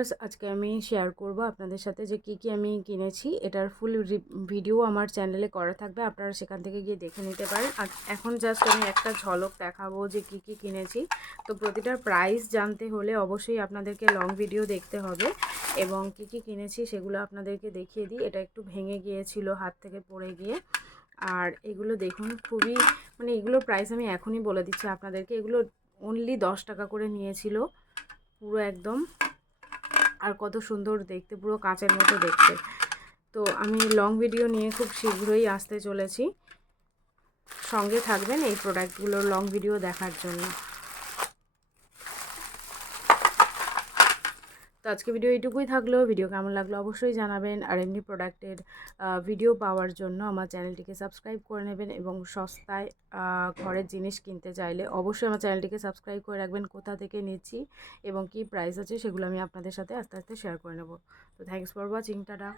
Viewers, আজকে আমি share করব আপনাদের সাথে যে কি আমি কিনেছি। এটার ফুল ভিডিও আমার চ্যানেলে করা থাকবে, আপনারা সেখান থেকে গিয়ে দেখে নিতে পারেন। আর এখন জাস্ট আমি একটা ঝলক দেখাবো যে কি কিনেছি। তো প্রতিটার প্রাইস জানতে হলে অবশ্যই আপনাদেরকে লং ভিডিও দেখতে হবে এবং কি কিনেছি সেগুলো আপনাদেরকে দেখিয়ে দিই। এটা একটু ভেঙে গিয়েছিল হাত থেকে পড়ে গিয়ে। আর এগুলো দেখুন, খুবই মানে এগুলোর প্রাইস আমি এখনই বলে দিচ্ছি আপনাদেরকে। এগুলো অনলি 10 টাকা করে নিয়েছিল, পুরো একদম। আর কত সুন্দর দেখতে, পুরো কাঁচের মতো দেখতে। তো আমি লং ভিডিও নিয়ে খুব শীঘ্রই আসতে চলেছি, সঙ্গে থাকবেন এই প্রোডাক্টগুলোর লং ভিডিও দেখার জন্য। তো আজকে ভিডিও এইটুকুই থাকলো। ভিডিও কেমন লাগলো অবশ্যই জানাবেন। আর এমনি প্রোডাক্টের ভিডিও পাওয়ার জন্য আমার চ্যানেলটিকে সাবস্ক্রাইব করে নেবেন এবং সস্তায় ঘরের জিনিস কিনতে চাইলে অবশ্যই আমার চ্যানেলটিকে সাবস্ক্রাইব করে রাখবেন। কোথা থেকে নিচ্ছি এবং কি প্রাইস আছে সেগুলো আমি আপনাদের সাথে আস্তে আস্তে শেয়ার করে নেব। তো থ্যাঙ্কস ফর ওয়াচিং, টাটা।